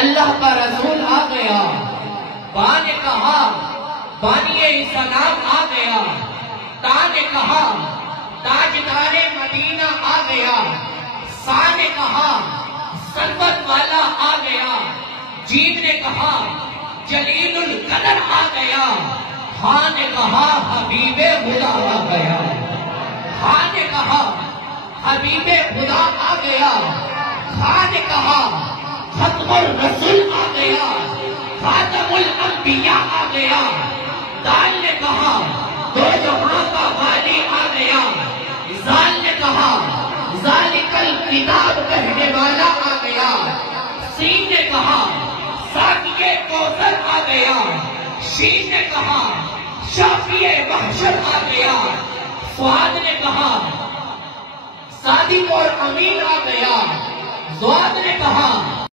اللہ کا رسول آ گیا، با نے کہا بانی اسلام آ گیا، تا نے کہا تاجدار مدینہ آ گیا، سا نے کہا سنبت والا آ گیا، جیم نے کہا جلیل القدر آ گیا، ہاں نے کہا حبیب خدا آ گیا، ہاں نے کہا حبیب خدا آ گیا، ہاں نے کہا ختم الرسول آ گیا، خاتم الانبیاء آ گیا، دال نے کہا دو جہاں کا والی آ گیا، زال نے کہا ذالک الکتاب کہنے والا آ گیا، سین نے کہا ساقی کوثر آ گیا، شین نے کہا شافی محشر آ گیا، فؤاد نے کہا صادق اور امین آ گیا، ضاد نے کہا